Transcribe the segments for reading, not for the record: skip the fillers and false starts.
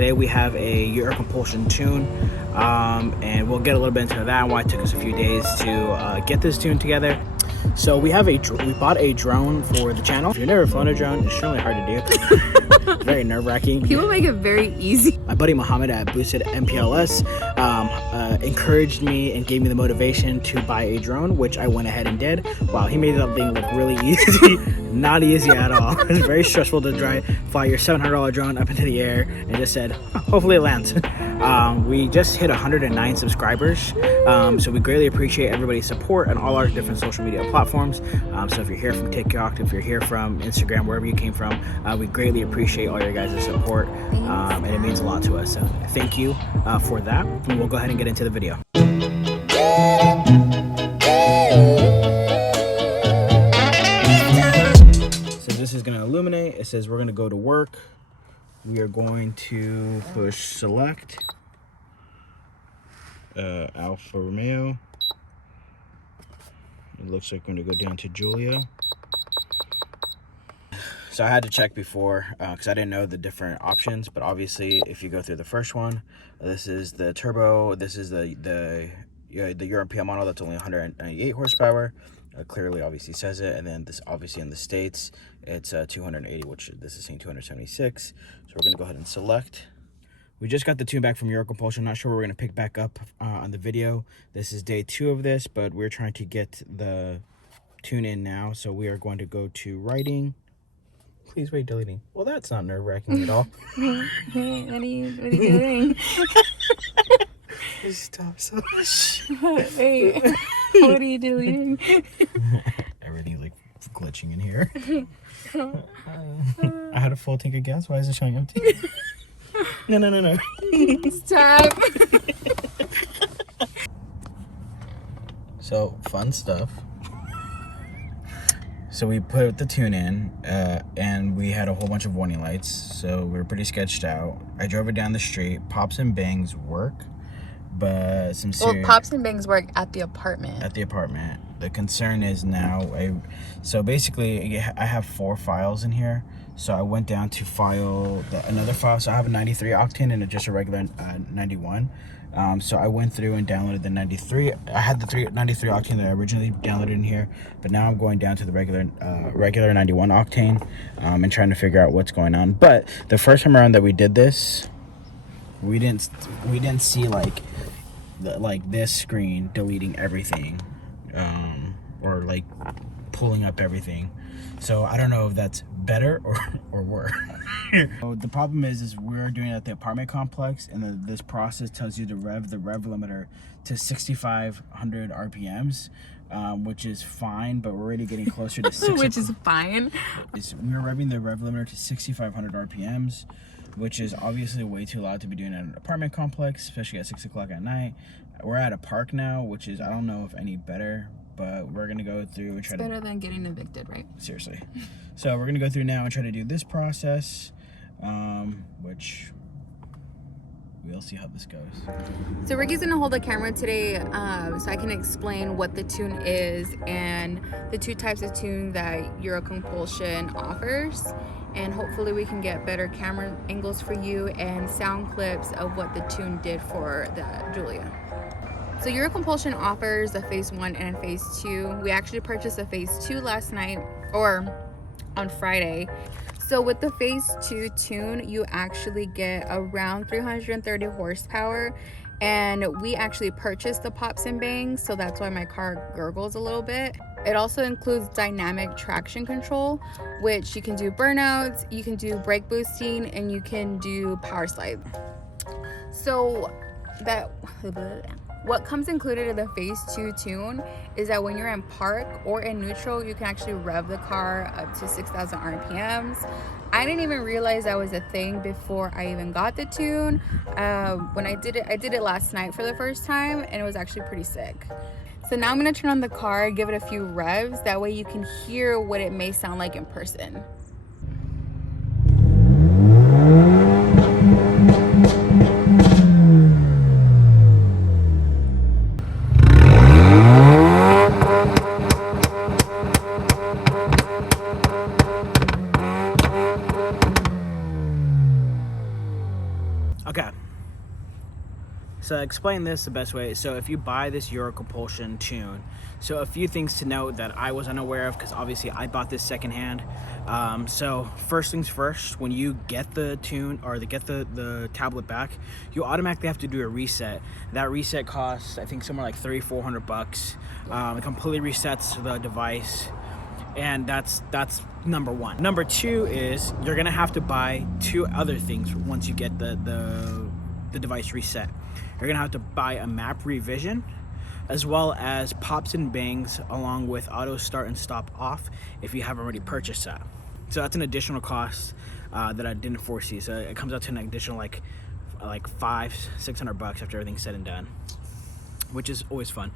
today we have a Eurocompulsion tune, and we'll get a little bit into that and why it took us a few days to get this tune together. So we bought a drone for the channel. If you've never flown a drone, it's really hard to do. Very nerve-wracking. People make it very easy. My buddy Muhammad at Boosted MPLS encouraged me and gave me the motivation to buy a drone, which I went ahead and did. Wow, he made that thing look really easy. Not easy at all. It's very stressful to fly your $700 drone up into the air, and just said, hopefully it lands. We just hit 109 subscribers, so we greatly appreciate everybody's support on all our different social media platforms. So if you're here from TikTok, if you're here from Instagram, wherever you came from, we greatly appreciate all your guys' support, and it means a lot to us. So thank you for that, and we'll go ahead and get into the video. So this is going to illuminate. It says we're going to go to work. We are going to push select, Alfa Romeo. It looks like we're going to go down to Giulia. So I had to check before because I didn't know the different options, but obviously if you go through the first one, this is the turbo, this is the European model that's only 198 horsepower. Clearly obviously says it, and then this obviously in the States it's 280, which this is saying 276. So we're going to go ahead and select. We just got the tune back from Eurocompulsion. Not sure we're going to pick back up on the video. This is day 2 of this, but we're trying to get the tune in now. So we are going to go to writing. Please wait, deleting. Well, that's not nerve-wracking at all. What are you doing? Stop. Wait, what are you doing? Everything's like glitching in here. I had a full tank of gas. Why is it showing empty? No. Stop. So, fun stuff. So we put the tune in, and we had a whole bunch of warning lights, so we were pretty sketched out. I drove it down the street. Pops and bangs work, but some serious... Well, pops and bangs work at the apartment. At the apartment. The concern is now, so basically I have 4 files in here, so I went down to file another file. So I have a 93 octane and just a regular 91. So I went through and downloaded the 93. I had the 93 octane that I originally downloaded in here, but now I'm going down to the regular 91 octane and trying to figure out what's going on. But the first time around that we did this, we didn't see like this screen deleting everything, or like pulling up everything. So I don't know if that's better or worse. So the problem is we're doing it at the apartment complex, and this process tells you to rev the rev limiter to 6,500 RPMs, which is fine, but we're already getting closer to 6. Which is fine. We're revving the rev limiter to 6,500 RPMs, which is obviously way too loud to be doing at an apartment complex, especially at 6 o'clock at night. We're at a park now, which is, I don't know if any better, but we're gonna go through and try to... It's better than getting evicted, right? Seriously. So we're gonna go through now and try to do this process, which we'll see how this goes. So Ricky's gonna hold the camera today, so I can explain what the tune is and the 2 types of tune that Eurocompulsion offers, and hopefully we can get better camera angles for you and sound clips of what the tune did for the Giulia. So Eurocompulsion offers a phase 1 and a phase 2. We actually purchased a phase 2 last night, or on Friday. So with the phase 2 tune, you actually get around 330 horsepower, and we actually purchased the pops and bangs, so that's why my car gurgles a little bit. It also includes dynamic traction control, which you can do burnouts, you can do brake boosting, and you can do power slide. So what comes included in the phase 2 tune is that when you're in park or in neutral, you can actually rev the car up to 6,000 RPMs. I didn't even realize that was a thing before I even got the tune. When I did it last night for the first time, and it was actually pretty sick. So now I'm gonna turn on the car, give it a few revs, that way you can hear what it may sound like in person. So explain this the best way. So if you buy this Eurocompulsion tune, so a few things to note that I was unaware of, because obviously I bought this secondhand. So first things first, when you get the tune or get the tablet back, you automatically have to do a reset. That reset costs, I think, somewhere like $300-400. It completely resets the device, and that's number one. Number two is you're gonna have to buy two other things once you get the device reset. You're gonna have to buy a map revision, as well as pops and bangs, along with auto start and stop off if you haven't already purchased that. So that's an additional cost that I didn't foresee. So it comes out to an additional like $500-600 after everything's said and done, which is always fun.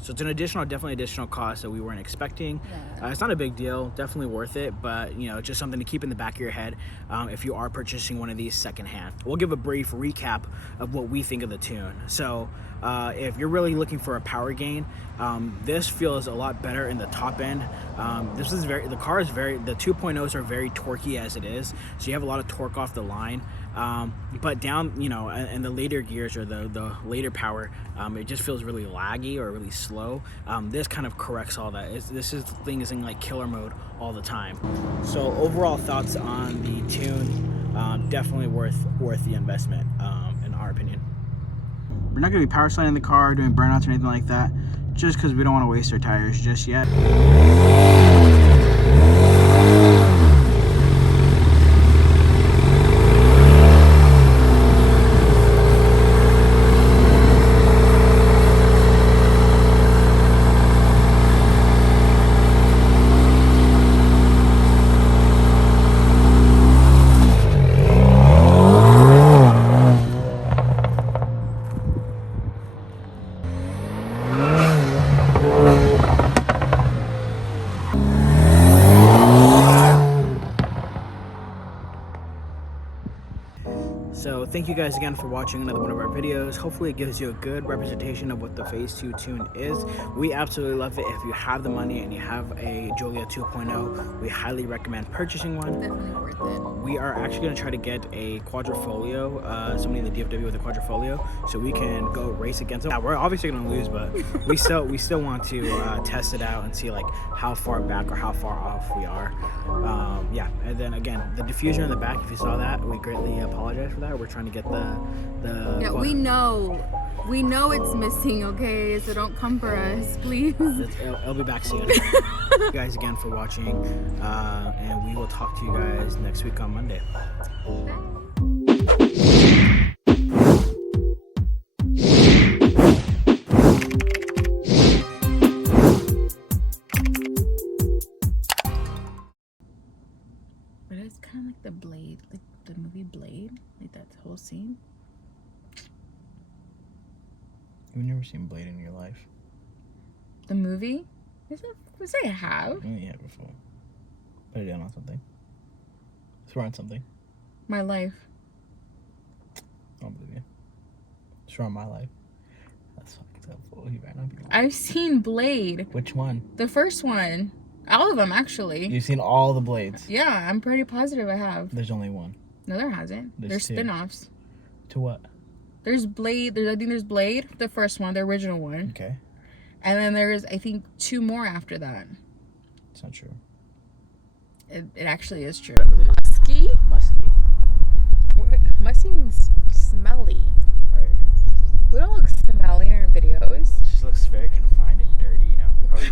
So it's an definitely additional cost that we weren't expecting. Yeah. It's not a big deal, definitely worth it, but you know, just something to keep in the back of your head if you are purchasing one of these secondhand. We'll give a brief recap of what we think of the tune. So if you're really looking for a power gain, this feels a lot better in the top end. The 2.0s are very torquey as it is, so you have a lot of torque off the line. But down, you know, in the later gears or the later power, it just feels really laggy or really slow. This kind of corrects all that. This thing is in like killer mode all the time. So overall thoughts on the tune, definitely worth the investment, in our opinion. We're not going to be power sliding the car, doing burnouts or anything like that, just because we don't want to waste our tires just yet. So thank you guys again for watching another one of our videos. Hopefully it gives you a good representation of what the Phase 2 tune is. We absolutely love it. If you have the money and you have a Giulia 2.0, we highly recommend purchasing one. Definitely worth it. We are actually going to try to get a quadrifolio, somebody in the DFW with a quadrifolio, so we can go race against them. Now, we're obviously going to lose, but we still want to test it out and see like how far back or how far off we are. Yeah, and then again, the diffuser in the back, if you saw that, we greatly apologize for that. We're trying to get the yeah, we know it's missing, okay? So don't come for us, please. It'll be back soon. Thank you guys again for watching, and we will talk to you guys next week on Monday. But it's kind of like the Blade, like the movie Blade, like that whole scene. You've never seen Blade in your life? The movie? Yes, I have. Yeah, before. Put it down on something. Throw on something. My life. I don't believe you. Throw on my life. That's fucking so full. You better not be. I've seen Blade. Which one? The first one. All of them, actually. You've seen all the Blades? Yeah, I'm pretty positive I have. There's only one. No, there hasn't. There's two. spin-offs. To what? There's Blade. I think there's Blade, the first one, the original one. Okay. And then there's, I think, 2 more after that. It's not true. It actually is true. Musky? Musty. Musty means smelly. Right. We don't look smelly in our videos. It just looks very confined and dirty, you know? Probably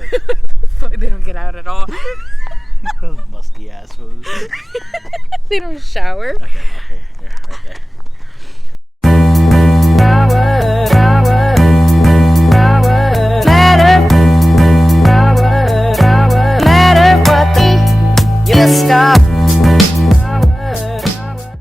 like They don't get out at all. those musty assholes. They don't shower. Okay, yeah, right there. Matter what you stop.